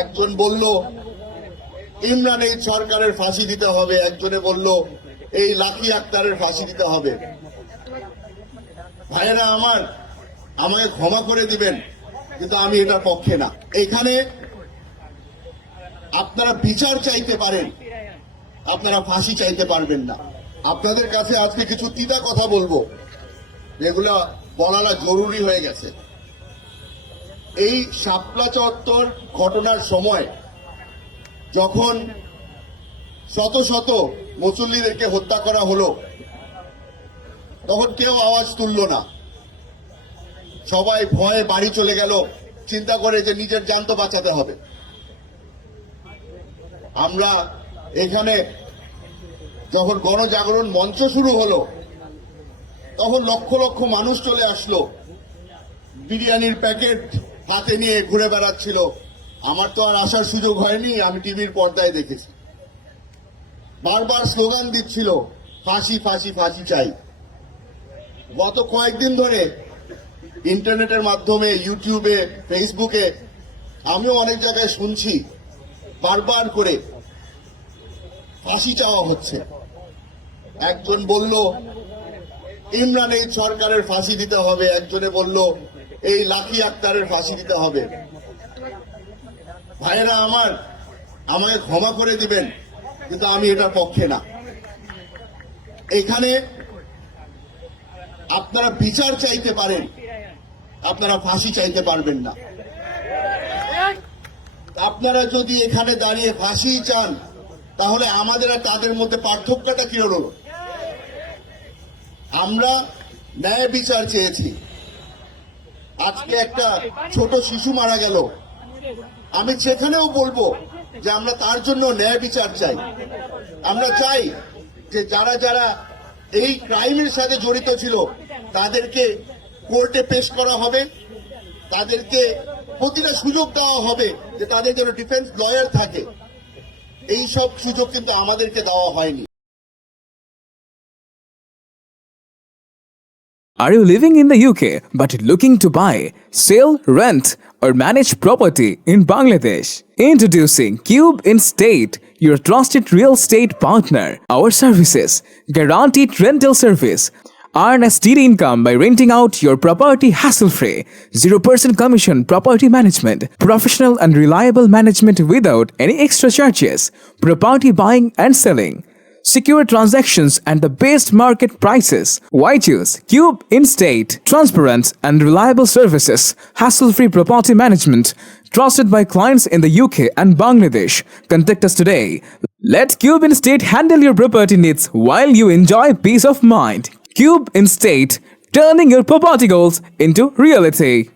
একজন বলল ইমরান এই সরকারের ফাঁসি দিতে হবে, একজনে বলল এই লাকি আক্তারের ফাঁসি দিতে হবে। ভাইয়েরা আমার, আমাকে ক্ষমা করে দিবেন, কিন্তু আমি এটার পক্ষে না। এখানে আপনারা বিচার চাইতে পারেন, আপনারা ফাঁসি চাইতে পারবেন না। আপনাদের কাছে আজকে কিছু তিতা কথা বলবো, যেগুলো বলাটা জরুরি হয়ে গেছে। এই শাপলা চত্বর ঘটনার সময় যখন শত শত মুসল্লিদেরকে হত্যা করা হলো, তখন কেউ আওয়াজ তুলল না। সবাই ভয়ে বাড়ি চলে গেল, চিন্তা করে যে নিজের জান তো বাঁচাতে হবে। আমরা এখানে যখন গণজাগরণ মঞ্চ শুরু হলো, তখন লক্ষ লক্ষ মানুষ চলে আসলো, বিরিয়ানির প্যাকেট হাতে নিয়ে ঘুরে বেড়াচ্ছিল। আমার তো আর আসার সুযোগ হয়নি, আমি টিভির পর্দায় দেখেছি। বারবার স্লোগান দিচ্ছিল ফাঁসি ফাঁসি ফাঁসি চাই। গত কয়েকদিন ধরে ইন্টারনেটের মাধ্যমে, ইউটিউবে, ফেসবুকে আমিও অনেক জায়গায় শুনছি বারবার করে ফাঁসি চাওয়া হচ্ছে। একজন বলল ইমরান এই সরকারের ফাঁসি দিতে হবে, একজনে বলল এই লাকি আক্তারের ফাঁসি দিতে হবে। ভাইয়েরা আমার, আমাকে ক্ষমা করে দিবেন, কিন্তু আমি এটার পক্ষে না। এখানে আপনারা বিচার চাইতে পারেন, আপনারা ফাঁসি চাইতে পারবেন না। আপনারা যদি এখানে দাঁড়িয়ে ফাঁসি চান, তাহলে আমাদের আর তাদের মধ্যে পার্থক্যটা কি হলো? আমরা ন্যায় বিচার চেয়েছি। আজকে একটা ছোট শিশু মারা গেল, আমি সেখানেও বলবো যে আমরা তার জন্য ন্যায় বিচার চাই। আমরা চাই যে যারা যারা এই ক্রাইমের সাথে জড়িত ছিল তাদেরকে কোর্টে পেশ করা হবে, তাদেরকে প্রতিটা সুযোগ দেওয়া হবে যে তাদের যেন ডিফেন্স লয়ার থাকে। এই সব সুযোগ কিন্তু আমাদেরকে দেওয়া হয়নি। Are you living in the UK but looking to buy, sell, rent, or manage property in Bangladesh? Introducing Cube Instate, your trusted real estate partner. Our services, guaranteed rental service. Earn a steady income by renting out your property hassle-free. 0% commission property management. Professional and reliable management without any extra charges. Property buying and selling. Secure transactions and the best market prices. Why choose Cube Instate? Transparent and reliable services, hassle-free property management, trusted by clients in the UK and Bangladesh. Contact us today. Let Cube Instate handle your property needs while you enjoy peace of mind. Cube Instate, turning your property goals into reality.